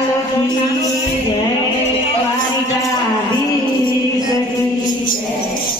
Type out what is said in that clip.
લાલ જય દ્વારિકાધીશ સખી જય